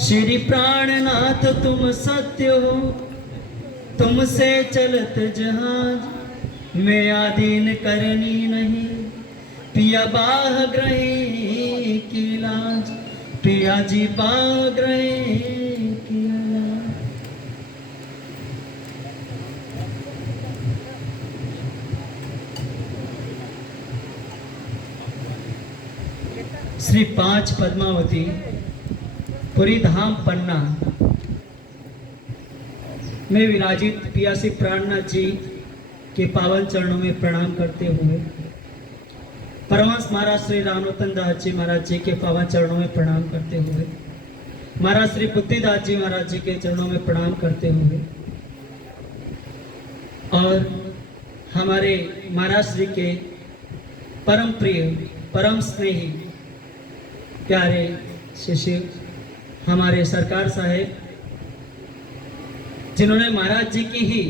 श्री प्राणनाथ तुम सत्य हो, तुमसे चलत जहाज में आदीन करनी नहीं। पिया बाह ग्रहे की लाज, पिया जी बाह ग्रहे की लाज। श्री 5 पद्मावती पुरी धाम पन्ना में विराजित पियासी प्राणनाथ जी के पावन चरणों में प्रणाम करते हुए परमहंस महाराज श्री रामरतन दास जी महाराज जी के पावन चरणों में प्रणाम करते हुए, महाराज श्री बुद्धिदास जी महाराज जी के चरणों में प्रणाम करते हुए और हमारे महाराज श्री के परम प्रिय परम स्नेही प्यारे शिष्य हमारे सरकार साहेब, जिन्होंने महाराज जी की ही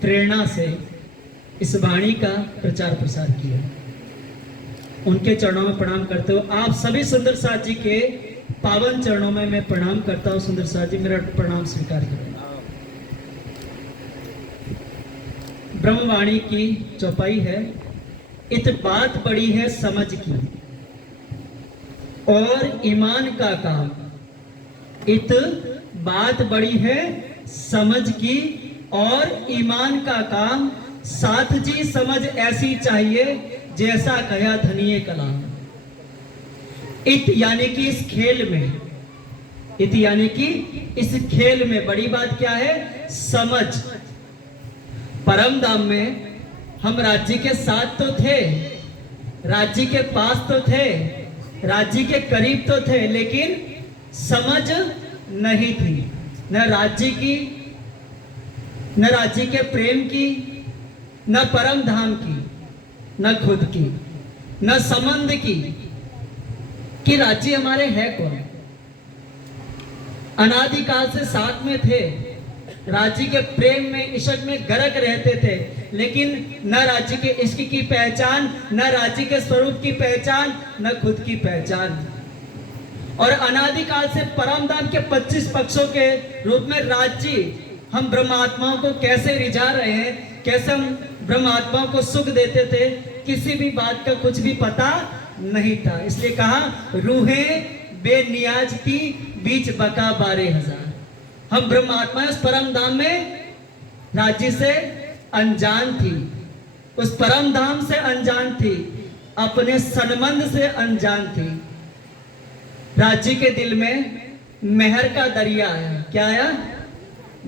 प्रेरणा से इस वाणी का प्रचार प्रसार किया, उनके चरणों में प्रणाम करते हो। आप सभी सुंदर साथ जी के पावन चरणों में मैं प्रणाम करता हूं। सुंदर साथ जी मेरा प्रणाम स्वीकार करें। ब्रह्मवाणी की चौपाई है, इत बात बड़ी है समझ की और ईमान का काम। इत बात बड़ी है समझ की और ईमान का काम। साथ जी समझ ऐसी चाहिए जैसा कहा धनिये कलाम। इत यानी कि इस खेल में, इत यानी कि इस खेल में बड़ी बात क्या है? समझ। परम धाम में हम राज्य के साथ तो थे, राज्य के पास तो थे, राज्य के करीब तो थे, लेकिन समझ नहीं थी, न राज्य की, न राज्य के प्रेम की, न परम धाम की, न खुद की, न संबंध की, कि राज्य हमारे है कौन। अनादिकाल से साथ में थे, राज्य के प्रेम में इश्क में गरक रहते थे, लेकिन न राज्य के इश्क की पहचान, न राज्य के स्वरूप की पहचान, न खुद की पहचान। और अनादिकाल से परम धाम के 25 पक्षों के रूप में राज्य हम ब्रह्मात्माओं को कैसे रिझा रहे हैं, कैसे हम ब्रह्मात्माओं को सुख देते थे, किसी भी बात का कुछ भी पता नहीं था। इसलिए कहा रूहें बेनियाज थी बीच बका 12,000। हम ब्रह्मात्मा उस परम धाम में राज्य से अनजान थी, उस परम धाम से अनजान थी, अपने संबंध से अनजान थी। राज्य के दिल में मेहर का दरिया आया। क्या आया?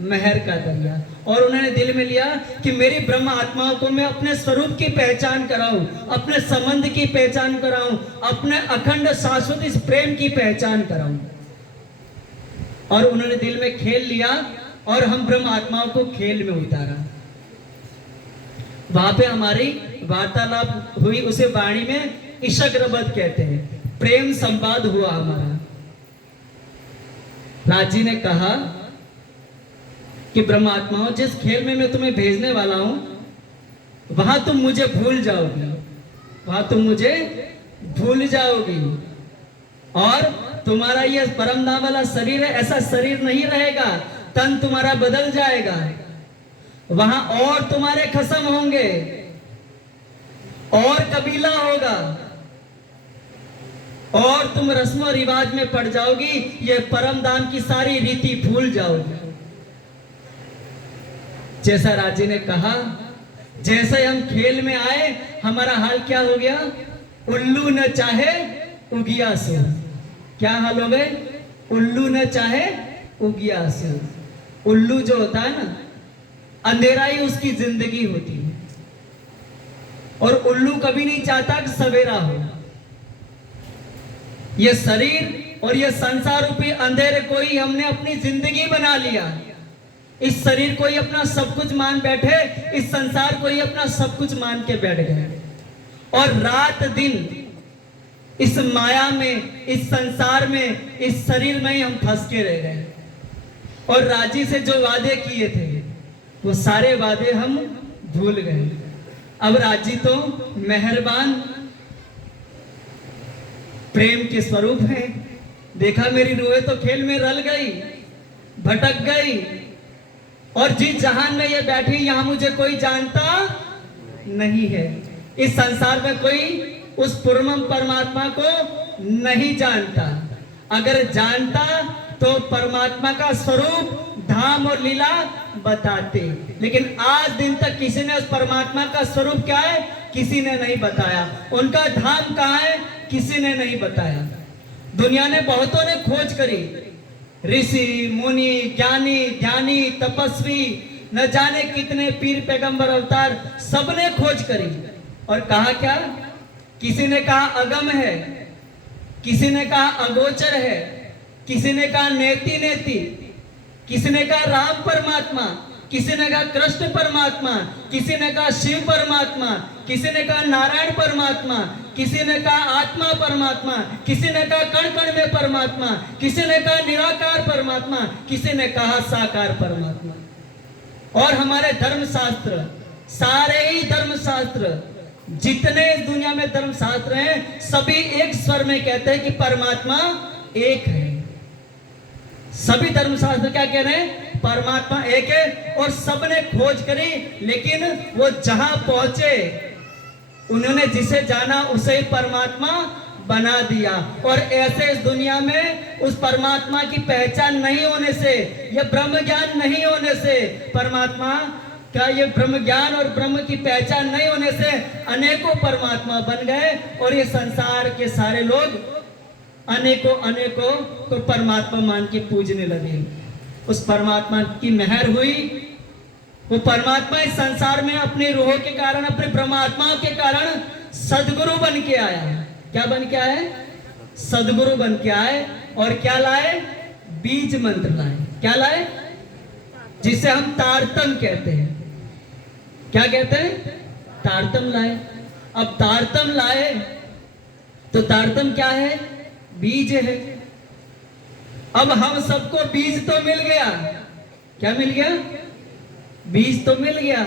मेहर का दरिया। और उन्होंने दिल में लिया कि मेरी ब्रह्म आत्माओं को मैं अपने स्वरूप की पहचान कराऊं, अपने संबंध की पहचान कराऊं, अपने अखंड शाश्वत इस प्रेम की पहचान कराऊं। और उन्होंने दिल में खेल लिया और हम ब्रह्म आत्माओं को खेल में उतारा। वहां पे हमारी वार्तालाप हुई, उसे वाणी में इश्क रबत कहते हैं, प्रेम संवाद हुआ हमारा। राजी ने कहा कि ब्रह्मात्माओं, जिस खेल में मैं तुम्हें भेजने वाला हूं वहां तुम मुझे भूल जाओगी, वहां तुम मुझे भूल जाओगी, और तुम्हारा यह परम धाम वाला शरीर है, ऐसा शरीर नहीं रहेगा, तन तुम्हारा बदल जाएगा। वहां और तुम्हारे खसम होंगे और कबीला होगा और तुम रस्म और रिवाज में पड़ जाओगी, ये परम धाम की सारी रीति भूल जाओगी। जैसा राजी ने कहा, जैसे हम खेल में आए हमारा हाल क्या हो गया? उल्लू न चाहे उगिया सो। क्या हाल हो गए? उल्लू न चाहे उगिया सो। उल्लू जो होता है ना, अंधेरा ही उसकी जिंदगी होती है, और उल्लू कभी नहीं चाहता कि सवेरा हो। ये शरीर और ये संसार रूपी अंधेरे को ही हमने अपनी जिंदगी बना लिया। इस शरीर को ही अपना सब कुछ मान बैठे, इस संसार को ही अपना सब कुछ मान के बैठ गए, और रात दिन इस माया में, इस संसार में, इस शरीर में ही हम फंस के रह गए। और राजी से जो वादे किए थे वो सारे वादे हम भूल गए। अब राजी तो मेहरबान प्रेम के स्वरूप है, देखा मेरी रूहें तो खेल में रल गई, भटक गई, और जिस जहान में ये बैठी यहाँ मुझे कोई जानता नहीं है। इस संसार में कोई उस पूर्ण परमात्मा को नहीं जानता। अगर जानता तो परमात्मा का स्वरूप, धाम और लीला बताते, लेकिन आज दिन तक किसी ने उस परमात्मा का स्वरूप क्या है किसी ने नहीं बताया, उनका धाम कहाँ है किसी ने नहीं बताया। दुनिया ने बहुतों ने खोज करी, ऋषि मुनि ज्ञानी ध्यानी तपस्वी न जाने कितने पीर पैगंबर अवतार सबने खोज करी, और कहा क्या, किसी ने कहा अगम है, किसी ने कहा अगोचर है, किसी ने कहा नेति नेति, किसी ने कहा राम परमात्मा, किसी ने कहा कृष्ण परमात्मा, किसी ने कहा शिव परमात्मा, किसी ने कहा नारायण परमात्मा, किसी ने कहा आत्मा परमात्मा, किसी ने कहा कण कण में परमात्मा, किसी ने कहा निराकार परमात्मा, किसी ने कहा साकार परमात्मा। और हमारे धर्मशास्त्र, सारे ही धर्मशास्त्र, जितने इस दुनिया में धर्मशास्त्र हैं, सभी एक स्वर में कहते हैं कि परमात्मा एक है। सभी धर्मशास्त्र क्या कह रहे हैं, परमात्मा एक है। और सबने खोज करी, लेकिन वो जहां पहुंचे उन्होंने जिसे जाना उसे ही परमात्मा बना दिया। और ऐसे इस दुनिया में उस परमात्मा की पहचान नहीं होने से, यह ब्रह्म ज्ञान नहीं होने से, परमात्मा क्या ये ब्रह्म ज्ञान और ब्रह्म की पहचान नहीं होने से अनेकों परमात्मा बन गए, और ये संसार के सारे लोग अनेकों अनेकों को परमात्मा मान के पूजने लगे। उस परमात्मा की मेहर हुई, वो परमात्मा इस संसार में अपनी रूहों के कारण, अपने ब्रह्मात्माओं के कारण सदगुरु बन के आया। क्या बन के आए, सदगुरु बन के आए। और क्या लाए, बीज मंत्र लाए। क्या लाए, जिसे हम तारतम कहते हैं। क्या कहते हैं, तारतम लाए। अब तारतम लाए तो तारतम क्या है, बीज है। अब हम सबको बीज तो मिल गया, क्या मिल गया, बीज तो मिल गया।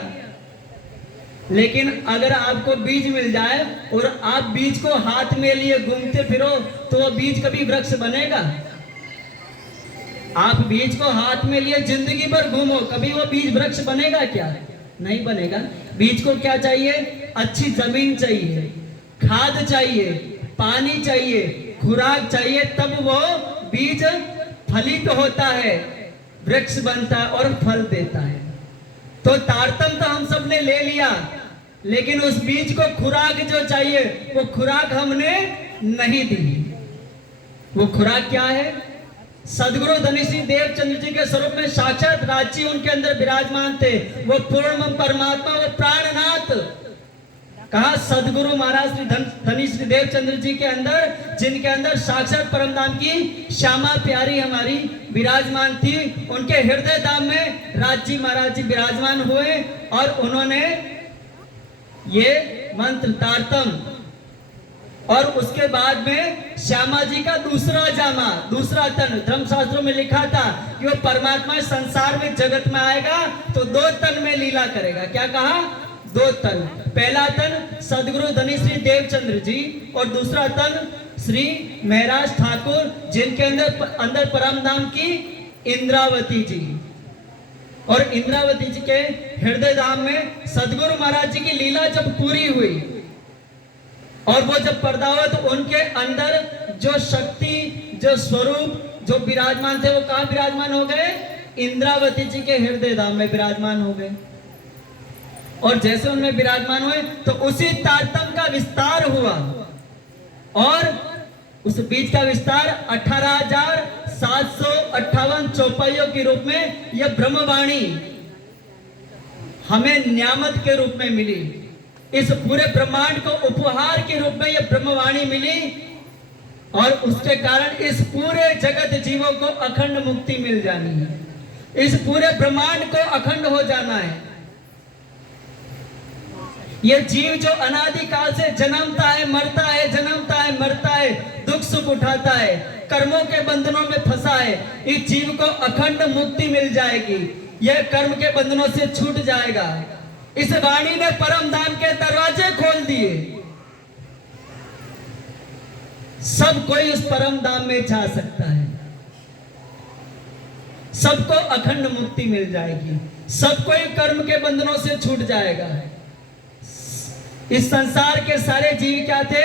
लेकिन अगर आपको बीज मिल जाए और आप बीज को हाथ में लिए घूमते फिरो तो वो बीज कभी वृक्ष बनेगा? आप बीज को हाथ में लिए जिंदगी भर घूमो, कभी वो बीज वृक्ष बनेगा क्या? नहीं बनेगा। बीज को क्या चाहिए, अच्छी जमीन चाहिए, खाद चाहिए, पानी चाहिए, खुराक चाहिए, तब वो बीज फलित होता है, वृक्ष बनता है और फल देता है। तो तारतम तो हम सबने ले लिया, लेकिन उस बीज को खुराक जो चाहिए वो खुराक हमने नहीं दी। वो खुराक क्या है, सदगुरु धनीश्री देवचंद्र जी के स्वरूप में साक्षात रांची उनके अंदर विराजमान थे। वो पूर्ण परमात्मा, वो प्राणनाथ। कहा सदगुरु महाराज श्री धनीश्री देवचंद्र जी के अंदर, जिनके अंदर साक्षात परमधाम की श्यामा प्यारी हमारी विराजमान थी, उनके हृदय धाम में राज जी महाराज जी विराजमान हुए और उन्होंने ये मंत्र तारतम, और उसके बाद में श्यामा जी का दूसरा जामा, दूसरा तन, धर्मशास्त्रों में लिखा था कि वो परमात्मा संसार में जगत में आएगा तो 2 तन में लीला करेगा। क्या कहा, 2 तन। पहला तन सदगुरु धनीश्री देवचंद्र जी और दूसरा तन श्री महराज ठाकुर, जिनके अंदर परमधाम की इंद्रावती जी। और इंद्रावती जी के हृदय धाम में सदगुरु महाराज जी की लीला जब पूरी हुई और वो जब पर्दा हुआ तो उनके अंदर जो शक्ति, जो स्वरूप, जो विराजमान थे, वो कहाँ विराजमान हो गए, इंद्रावती जी के हृदय धाम में विराजमान हो गए। और जैसे उनमें विराजमान हुए तो उसी तारतम का विस्तार हुआ, और उस बीज का विस्तार 18,758 चौपाइयों के रूप में यह ब्रह्मवाणी हमें नियामत के रूप में मिली। इस पूरे ब्रह्मांड को उपहार के रूप में यह ब्रह्मवाणी मिली, और उसके कारण इस पूरे जगत जीवों को अखंड मुक्ति मिल जानी है। इस पूरे ब्रह्मांड को अखंड हो जाना है। यह जीव जो अनादिकाल से जन्मता है, मरता है, जन्मता है, मरता है, दुख सुख उठाता है, कर्मों के बंधनों में फंसा है, इस जीव को अखंड मुक्ति मिल जाएगी। यह कर्म के बंधनों से छूट जाएगा। इस वाणी ने परम धाम के दरवाजे खोल दिए। सब कोई उस परम धाम में जा सकता है, सबको अखंड मुक्ति मिल जाएगी, सब कोई कर्म के बंधनों से छूट जाएगा। इस संसार के सारे जीव क्या थे?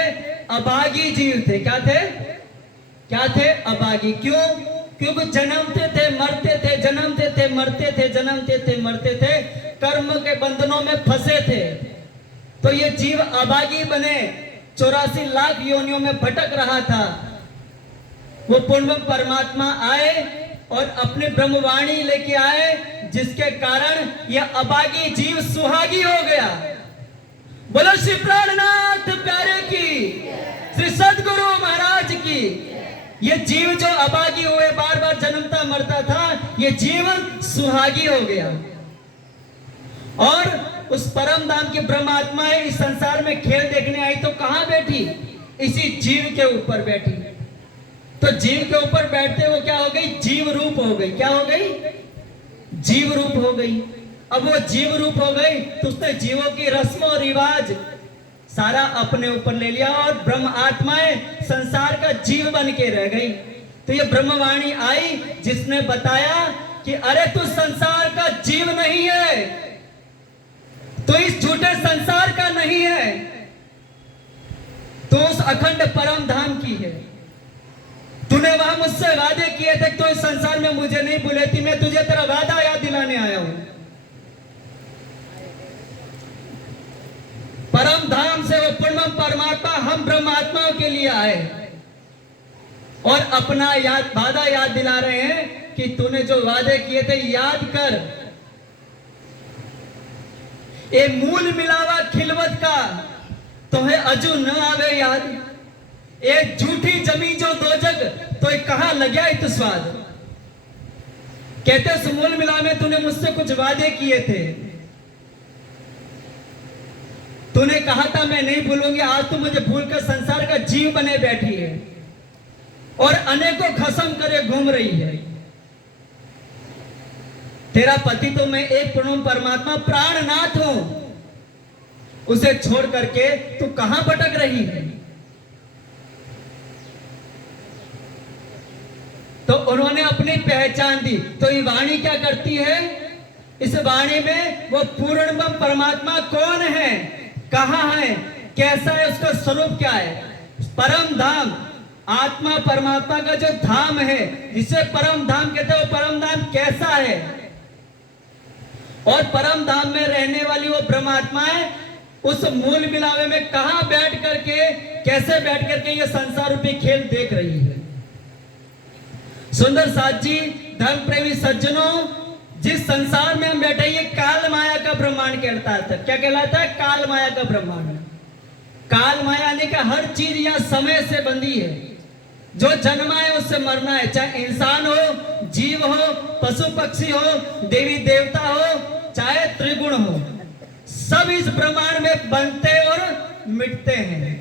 अभागी जीव थे। क्या थे? क्या थे? अभागी। क्यों? क्योंकि जन्मते थे, मरते थे, जन्मते थे, मरते थे, जन्मते थे, मरते थे, कर्म के बंधनों में फंसे थे। तो ये जीव अभागी बने, 84 लाख योनियों में भटक रहा था। वो पूर्ण परमात्मा आए और अपने ब्रह्मवाणी लेके आए, जिसके कारण यह अभागी जीव सुहागी हो गया। बोलो श्री प्राणनाथ प्यारे की, श्री सदगुरु महाराज की। ये जीव जो अभागी हुए, बार बार जन्मता मरता था, ये जीव सुहागी हो गया। और उस परम धाम की ब्रह्मात्माएं इस संसार में खेल देखने आई तो कहां बैठी? इसी जीव के ऊपर बैठी। तो जीव के ऊपर बैठते वो क्या हो गई? जीव रूप हो गई। क्या हो गई? जीव रूप हो गई। अब वो जीव रूप हो गई तो उसने जीवों की रस्म और रिवाज सारा अपने ऊपर ले लिया और ब्रह्म आत्माएं संसार का जीव बन के रह गई। तो ये ब्रह्मवाणी आई जिसने बताया कि अरे तू संसार का जीव नहीं है, तो इस झूठे संसार का नहीं है, तो उस अखंड परम धाम की है। तूने वहां मुझसे वादे किए थे, तो इस संसार में मुझे नहीं भूले थी, मैं तुझे तेरा वादा याद दिलाने आया हूं। परम धाम से वो पूर्ण परमात्मा हम ब्रह्मात्माओं के लिए आए और अपना वादा याद दिला रहे हैं कि तूने जो वादे किए थे याद कर। ए मूल मिलावा खिलवत का तुम्हें अजू न आवे याद, एक झूठी जमी जो दो जग तो कहां लग्या इत स्वाद। कहते सुमूल मिला में तूने मुझसे कुछ वादे किए थे, तूने कहा था मैं नहीं भूलूंगी, आज तू मुझे भूलकर संसार का जीव बने बैठी है और अनेकों खसम करे घूम रही है। तेरा पति तो मैं एक पूर्ण परमात्मा प्राणनाथ हूं, उसे छोड़ करके तू कहां भटक रही है? तो उन्होंने अपनी पहचान दी। तो ये वाणी क्या करती है? इस वाणी में वो पूर्ण परमात्मा कौन है, कहां है, कैसा है, उसका स्वरूप क्या है। परम धाम आत्मा परमात्मा का जो धाम है, जिसे परम धाम कहते हैं, वो परम धाम कैसा है और परम धाम में रहने वाली वो ब्रह्मात्माएं उस मूल मिलावे में कहां बैठ करके, कैसे बैठ करके ये संसार रूपी खेल देख रही है। सुंदर साथ जी, धर्म प्रेमी सज्जनों, जिस संसार में हम बैठे, ये काल माया का ब्रह्मांड कहलाता है। क्या कहलाता है? काल माया का ब्रह्मांड। काल माया ने का हर चीज यहां समय से बंधी है। जो जन्मा है उससे मरना है, चाहे इंसान हो, जीव हो, पशु पक्षी हो, देवी देवता हो, चाहे त्रिगुण हो, सब इस ब्रह्मांड में बनते और मिटते हैं।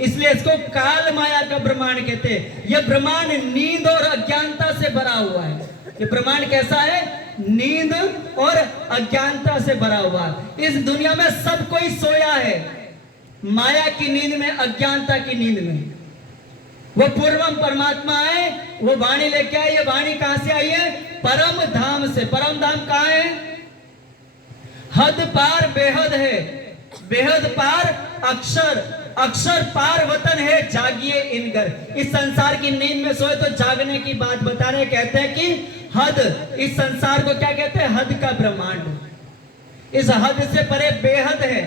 इसलिए इसको काल माया का ब्रह्मांड कहते हैं। यह ब्रह्मांड नींद और अज्ञानता से भरा हुआ है। ये ब्रह्मांड कैसा है? नींद और अज्ञानता से भरा हुआ है। इस दुनिया में सब कोई सोया है, माया की नींद में, अज्ञानता की नींद में। वो पूर्वम परमात्मा है, वो वाणी लेके आई। ये वाणी कहां से आई है? परम धाम से। परम धाम कहां है? हद पार बेहद है, बेहद पार अक्षर, अक्षर पार वतन है, जागिए इन घर। इस संसार की नींद में सोए तो जागने की बात बता रहे, कहते हैं कि हद, इस संसार को क्या कहते हैं? हद का ब्रह्मांड। इस हद से परे बेहद है,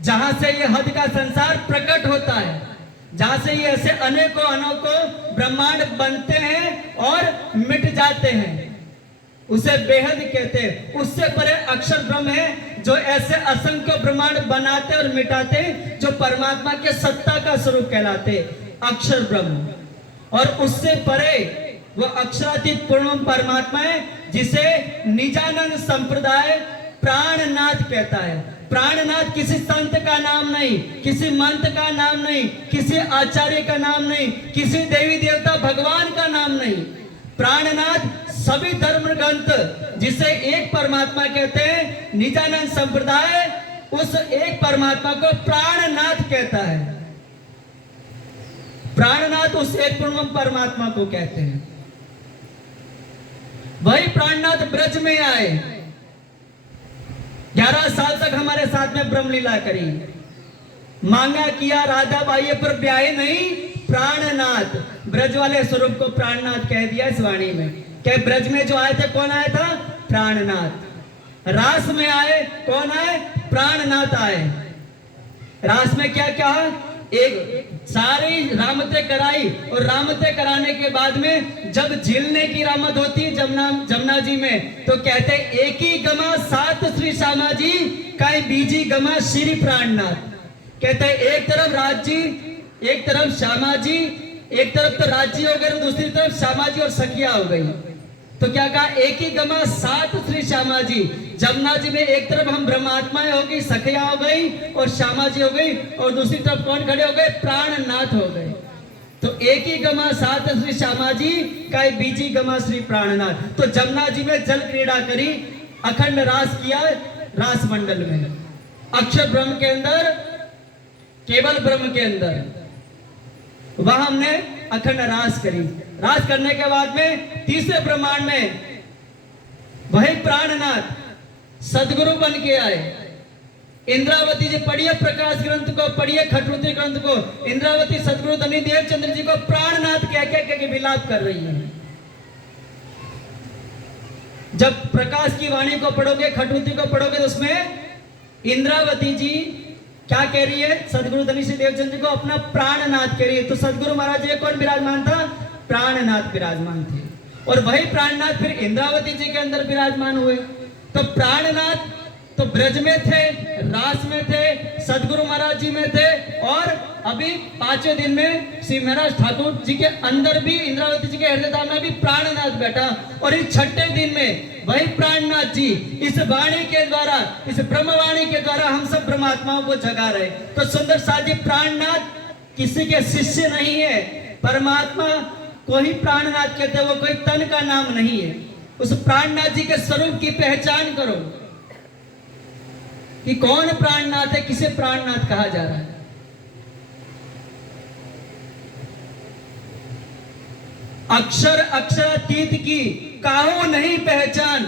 जहां से ये हद का संसार प्रकट होता है, जहां से ये ऐसे अनेकों अनोखों ब्रह्मांड बनते हैं और मिट जाते हैं, उसे बेहद कहते हैं। उससे परे अक्षर ब्रह्म है, जो ऐसे असंख्य ब्रह्मांड बनाते और मिटाते, जो परमात्मा के सत्ता का स्वरूप कहलाते, अक्षर ब्रह्म। और उससे परे वो अक्षरातीत पूर्ण परमात्मा है, जिसे निजानंद संप्रदाय प्राणनाथ कहता है। प्राणनाथ किसी संत का नाम नहीं, किसी मंत्र का नाम नहीं, किसी आचार्य का नाम नहीं, किसी देवी देवता भगवान का नाम नहीं। प्राणनाथ सभी धर्म ग्रंथ जिसे एक परमात्मा कहते हैं, निजानंद संप्रदाय उस एक परमात्मा को प्राणनाथ कहता है। प्राणनाथ उस एक पूर्णम परमात्मा को कहते हैं। वही प्राणनाथ ब्रज में आए, 11 साल तक हमारे साथ में ब्रह्म लीला करी, मांगा किया राधा बाई पर ब्याह नहीं, प्राणनाथ ब्रज वाले स्वरूप को प्राणनाथ कह दिया इस वाणी में। क्या ब्रज में जो आए थे कौन आया था? प्राणनाथ। रास में आए कौन आए? प्राणनाथ आए। रास में क्या कहा? एक सारी रामते कराई, और रामते कराने के बाद में जब झिलने की रामत होती है जमुना जी में, तो कहते एक ही गमा सात श्री श्यामा जी काई बीजी गमा श्री प्राणनाथ। कहते एक तरफ राज जी, एक तरफ श्यामा जी, एक तरफ तो राज जी हो गए, दूसरी तरफ श्यामा जी और सखिया हो गई। तो क्या कहा? एक ही गमा सात श्री श्यामा जी। जमुना जी में एक तरफ हम ब्रह्मात्माएं हो गई, सखिया हो गई और श्यामा जी हो गई, और दूसरी तरफ कौन खड़े हो गए? प्राणनाथ हो गए। तो एक ही गमा सात श्री श्यामा जी का बीजी गमा श्री प्राणनाथ। तो जमुना जी में जल क्रीड़ा करी, अखंड रास किया रास मंडल में, अक्षर ब्रह्म के अंदर, केवल ब्रह्म के अंदर, वहां हमने अखंड रास करी। रास करने के बाद में तीसरे ब्रह्मांड में वही प्राणनाथ सदगुरु बन के आए। इंद्रावती जी पढ़िए प्रकाश ग्रंथ को, पढ़िए खटरुद्र ग्रंथ को, इंद्रावती सदगुरु धनी देवचंद्र जी को प्राणनाथ कह के विलाप कर रही है। जब प्रकाश की वाणी को पढ़ोगे, खटरुद्र को पढ़ोगे, तो उसमें इंद्रावती जी क्या कह रही है? सदगुरु धनी श्री देवचंद्र को अपना प्राणनाथ कह रही है। तो सदगुरु महाराज जी कौन विराजमान था? प्राणनाथ विराजमान थे। और वही प्राणनाथ फिर इंद्रावती जी के अंदर विराजमान हुए। तो प्राणनाथ तो ब्रज में थे, रास में थे, सदगुरु महाराज जी में थे, और अभी 5वें दिन में श्री महाराज ठाकुर जी के अंदर भी, इंद्रावती जी के हृदय धाम में भी प्राणनाथ बैठा। और इस 6ठे दिन में वही प्राणनाथ जी इस वाणी के द्वारा, इस ब्रह्मवाणी के द्वारा हम सब ब्रह्मात्माओं को जगा रहे। तो सुंदर साथ जी प्राणनाथ किसी के शिष्य नहीं है, परमात्मा को ही प्राणनाथ कहते हैं, वो कोई तन का नाम नहीं है। उस प्राणनाथ जी के स्वरूप की पहचान करो कि कौन प्राणनाथ है, किसे प्राणनाथ कहा जा रहा है। अक्षर अक्षरातीत की काहू नहीं पहचान,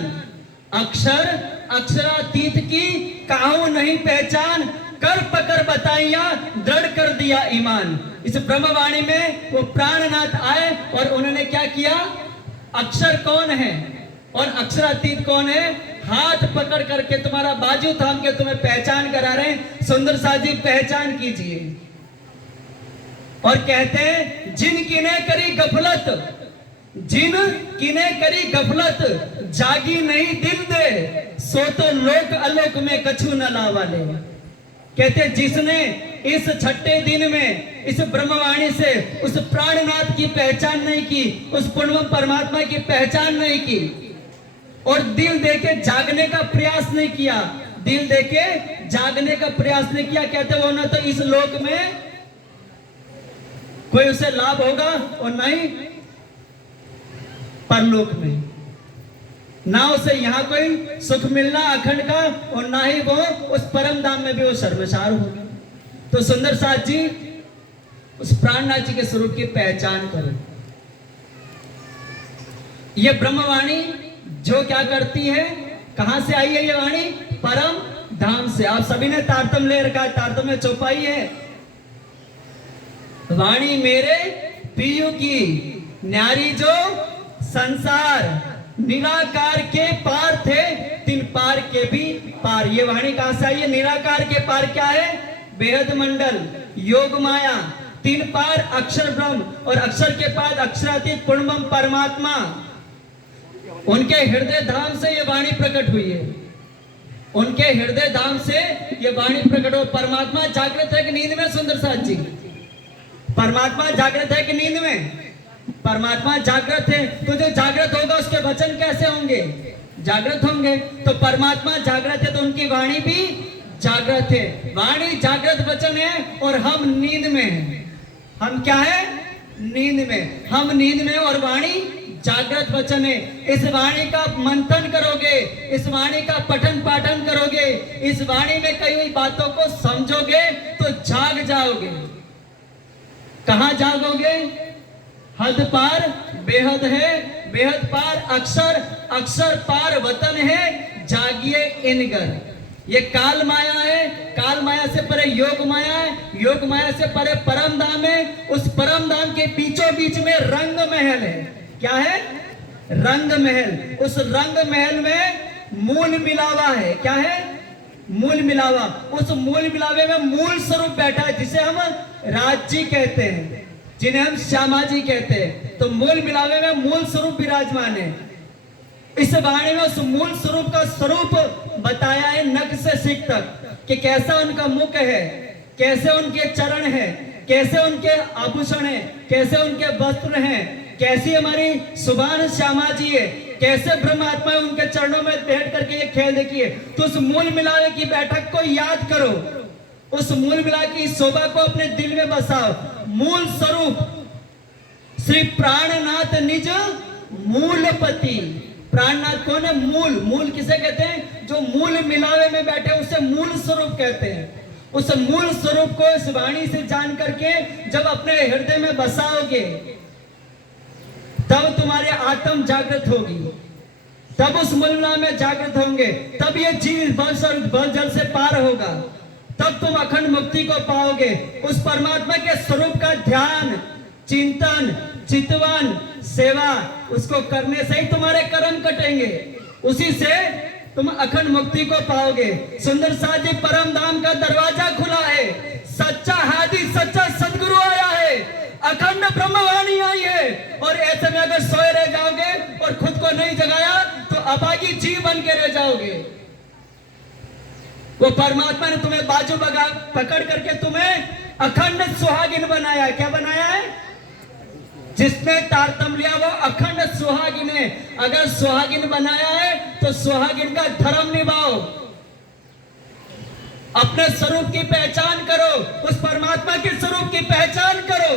अक्षर अक्षरातीत की काहू नहीं पहचान, कर पकड़ बताइया दृढ़ कर दिया ईमान। इस ब्रह्मवाणी में वो प्राणनाथ आए और उन्होंने क्या किया? अक्षर कौन है और अक्षरातीत कौन है, हाथ पकड़ करके तुम्हारा बाजू थाम के तुम्हें पहचान करा रहे हैं। सुंदर सा जी पहचान कीजिए। और कहते हैं जिन किने करी गफलत, जिन किने करी गफलत, जागी नहीं दिल दे, सो तो लोक अलोक में कछु न लावा ले। कहते जिसने इस 6ठे दिन में इस ब्रह्मवाणी से उस प्राणनाथ की पहचान नहीं की, उस पूर्णम परमात्मा की पहचान नहीं की, और दिल देके जागने का प्रयास नहीं किया, दिल देके जागने का प्रयास नहीं किया, कहते वो ना तो इस लोक में कोई उसे लाभ होगा और ना ही परलोक में, ना उसे यहां कोई सुख मिलना अखंड का, और ना ही वो उस परम धाम में भी वो शर्मसार होगा। तो सुंदर साथ जी उस प्राणनाथ जी के स्वरूप की पहचान करें। ये ब्रह्मवाणी जो क्या करती है, कहां से आई है ये वाणी? परम धाम से। आप सभी ने तारतम ले रखा है, तारतम में चौपाई है, वाणी मेरे पियू की न्यारी जो संसार निराकार के पार थे, तिन पार के भी पार। ये वाणी कहां से आई है? निराकार के पार क्या है? बेहद मंडल, योग माया, तीन पार अक्षर ब्रह्म, और अक्षर के पार अक्षरातीत पूर्णम परमात्मा। उनके हृदय धाम से ये वाणी प्रकट हुई है, उनके हृदय धाम से ये वाणी प्रकट हो। परमात्मा जागृत है कि नींद में? सुंदर साथ जी परमात्मा जागृत है कि नींद में? परमात्मा जागृत है। तो जो जागृत होगा उसके वचन कैसे होंगे? जागृत होंगे। तो परमात्मा जागृत है तो उनकी वाणी भी जागृत है। वाणी जागृत वचन है और हम नींद में हैं। हम क्या है? नींद में। हम नींद में और वाणी जागृत वचन है। इस वाणी का मंथन करोगे, इस वाणी का पठन पाठन करोगे, इस वाणी में कई हुई बातों को समझोगे तो जाग जाओगे। कहां जागोगे? हद पार बेहद है, बेहद पार अक्षर, अक्षर पार वतन है, जागिए इन घर। ये काल माया है, काल माया से परे योग माया है, योग माया से परे परम धाम है, उस परम धाम के बीचों बीच में रंग महल है। क्या है? रंग महल। उस रंग महल में मूल मिलावा है। क्या है? मूल मिलावा। उस मूल मिलावे में मूल स्वरूप बैठा है, जिसे हम राज्य कहते हैं, जिन्हें हम श्यामा जी कहते हैं। तो मूल मिलावे में मूल स्वरूप विराजमान है। इस वाणी में उस मूल स्वरूप का स्वरूप बताया है, नख से सिख तक, कि कैसा उनका मुख है, कैसे उनके चरण है, कैसे उनके आभूषण है, कैसे उनके वस्त्र हैं, कैसी हमारी सुभान श्यामा जी है, कैसे ब्रह्मात्मा उनके चरणों में बैठ करके ये खेल देखिए। तो उस मूल मिलावे की बैठक को याद करो, उस मूल मिला की शोभा को अपने दिल में बसाओ। मूल स्वरूप श्री प्राणनाथ निज मूलपति। प्राणनाथ कौन है? मूल। मूल किसे कहते हैं? जो मूल मिलावे में बैठे उसे मूल स्वरूप कहते हैं। उस मूल स्वरूप को इस वाणी से जान करके जब अपने हृदय में बसाओगे, तब तुम्हारी आत्म जागृत होगी, तब उस मूलना में जागृत होंगे, तब ये जीव बल जल से पार होगा, तब तुम अखंड मुक्ति को पाओगे। उस परमात्मा के स्वरूप का ध्यान, चिंतन, चितवन, सेवा, उसको करने से ही तुम्हारे कर्म कटेंगे, उसी से तुम अखंड मुक्ति को पाओगे। सुंदर साथ जी, परम धाम का दरवाजा खुला है, सच्चा हादी, सच्चा सदगुरु आया है, अखंड ब्रह्मवाणी आई है। और ऐसे में अगर सोए रह जाओगे और खुद को नहीं जगाया तो अभागी जीव बन के रह जाओगे। वो परमात्मा ने तुम्हें बाजू पकड़ करके तुम्हें अखंड सुहागिन बनाया। क्या बनाया है? जिसने तारतम लिया वो अखंड सुहागिन है। अगर सुहागिन बनाया है तो सुहागिन का धर्म निभाओ, अपने स्वरूप की पहचान करो, उस परमात्मा के स्वरूप की पहचान करो,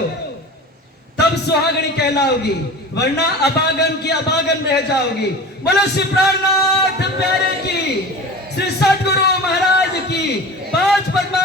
तब सुहागिनी कहलाओगी, वरना अभागन की अभागन रह जाओगी। बोलो श्री प्राणनाथ प्यारे की, श्री सद्गुरु महाराज की, 5 पद्मा